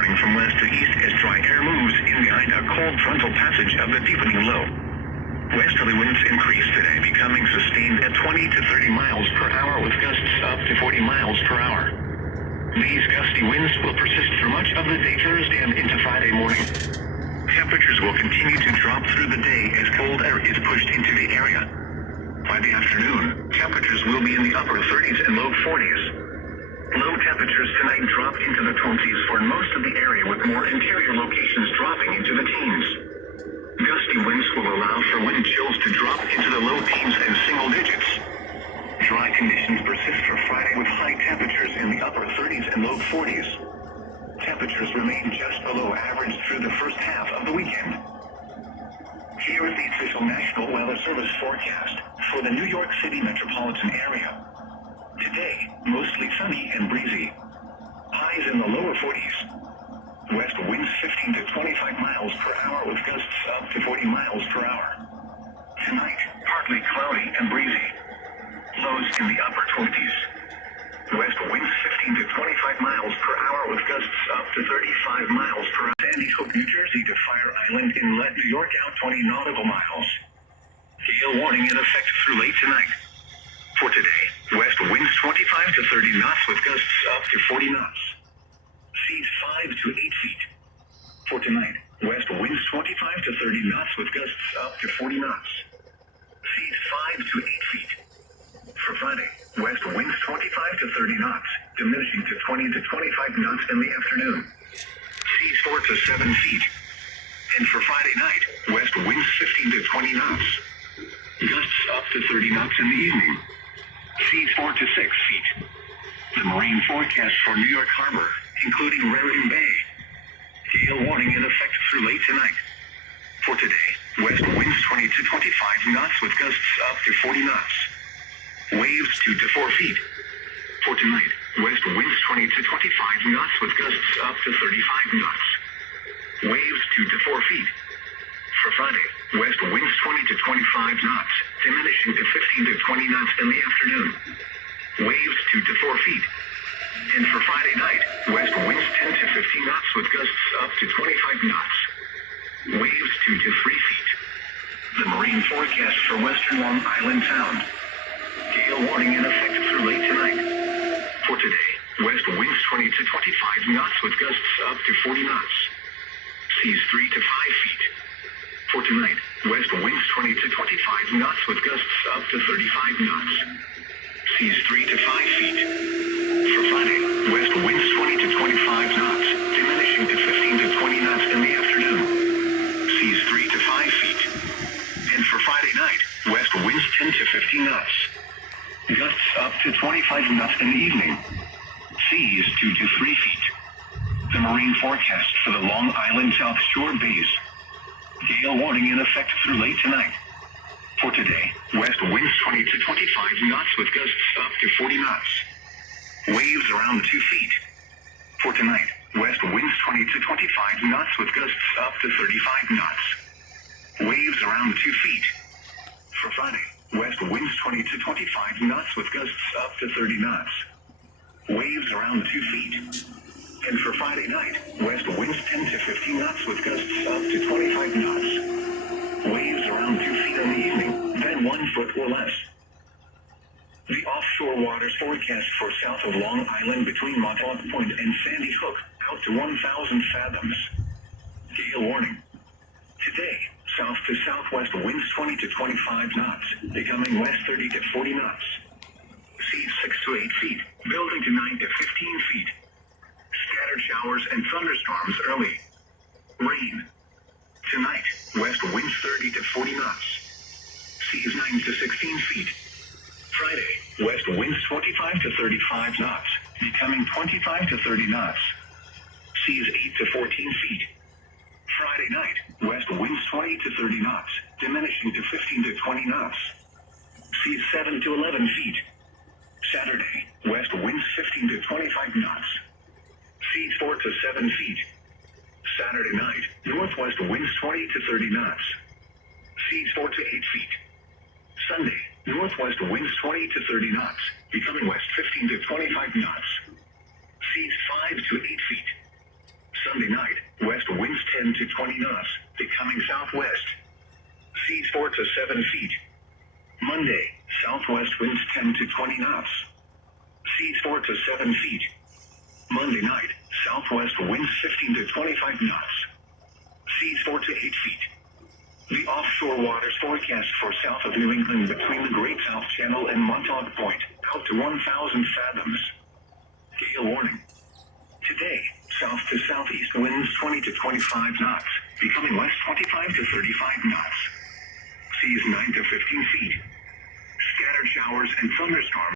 warning from west to east as dry air moves in behind a cold frontal passage of the deepening low. Westerly winds increase today, becoming sustained at 20 to 30 miles per hour with gusts up to 40 miles per hour. These gusty winds will persist for much of the day Thursday and into Friday morning. Temperatures will continue to drop through the day as cold air is pushed into the area. By the afternoon, temperatures will be in the upper 30s and low 40s. Low temperatures tonight dropped into the 20s for most of the area, with more interior locations dropping into the teens. Gusty winds will allow for wind chills to drop into the low teens and single digits. Dry conditions persist for Friday with high temperatures in the upper 30s and low 40s. Temperatures remain just below average through the first half of the weekend. Here is the official National Weather Service forecast for the New York City metropolitan area. Today, mostly sunny and breezy. Highs in the lower 40s. West winds 15 to 25 miles per hour with gusts up to 40 miles per hour. Tonight, partly cloudy and breezy. Lows in the upper 20s. West winds 15 to 25 miles per hour with gusts up to 35 miles per hour. Sandy Hook, New Jersey to Fire Island Inlet, New York out 20 nautical miles. Gale warning in effect through late tonight. For today, west winds 25 to 30 knots with gusts up to 40 knots. Seas 5 to 8 feet. For tonight, west winds 25 to 30 knots with gusts up to 40 knots. Seas 5 to 8 feet. For Friday, west winds 25 to 30 knots, diminishing to 20 to 25 knots in the afternoon. Seas 4 to 7 feet. And for Friday night, west winds 15 to 20 knots. Gusts up to 30 knots in the evening. Seas 4 to 6 feet. The marine forecast for New York Harbor, including Raritan Bay. Gale warning in effect through late tonight. For today, west winds 20 to 25 knots with gusts up to 40 knots. Waves 2 to 4 feet. For tonight, west winds 20 to 25 knots with gusts up to 35 knots. Waves 2 to 4 feet. For Friday, west winds 20 to 25 knots, diminishing to 15 to 20 knots in the afternoon. Waves 2 to 4 feet. And for Friday night, west winds 10 to 15 knots with gusts up to 25 knots. Waves 2 to 3 feet. The marine forecast for western Long Island Sound. Gale warning in effect through late tonight. For today, west winds 20 to 25 knots with gusts up to 40 knots. Seas 3 to 5 feet. For tonight, west winds 20 to 25 knots with gusts up to 35 knots. Seas 3 to 5 feet. For Friday, west winds 20 to 25 knots, diminishing to 15 to 20 knots in the afternoon. Seas 3 to 5 feet. And for Friday night, west winds 10 to 15 knots. Gusts up to 25 knots in the evening. Seas 2 to 3 feet. The marine forecast for the Long Island South Shore bays. Gale warning in effect through late tonight. For today, west winds 20 to 25 knots with gusts up to 40 knots. Waves around 2 feet. For tonight, west winds 20 to 25 knots with gusts up to 35 knots. Waves around 2 feet. For Friday, west winds 20 to 25 knots with gusts up to 30 knots. Waves around 2 feet. And for Friday night, west winds 10 to 15 knots with gusts up to 25 knots. Waves around 2 feet in the evening, then 1 foot or less. The offshore waters forecast for south of Long Island between Montauk Point and Sandy Hook out to 1,000 fathoms. Gale warning. Today, south to southwest winds 20 to 25 knots, becoming west 30 to 40 knots. Seas 6 to 8 feet, building to 9 to 15 feet. Scattered showers and thunderstorms early. Rain. Tonight, west winds 30 to 40 knots. Seas 9 to 16 feet. Friday, west winds 25 to 35 knots, becoming 25 to 30 knots. Seas 8 to 14 feet. Friday night, west winds 20 to 30 knots, diminishing to 15 to 20 knots. Seas 7 to 11 feet. Saturday, west winds 15 to 25 knots. Seas 4 to 7 feet. Saturday night, northwest winds 20 to 30 knots. Seas 4 to 8 feet. Sunday, northwest winds 20 to 30 knots, becoming west 15 to 25 knots. Seas 5 to 8 feet. Sunday night, west winds 10 to 20 knots, becoming southwest. Seas 4 to 7 feet. Monday, southwest winds 10 to 20 knots. Seas 4 to 7 feet. Monday night, southwest winds 15 to 25 knots. Seas 4 to 8 feet. The offshore waters forecast for south of New England between the Great South Channel and Montauk Point, out to 1,000 fathoms. Gale warning. Today, south to southeast winds 20 to 25 knots, becoming west 25 to 35 knots. Seas 9 to 15 feet. Scattered showers and thunderstorms.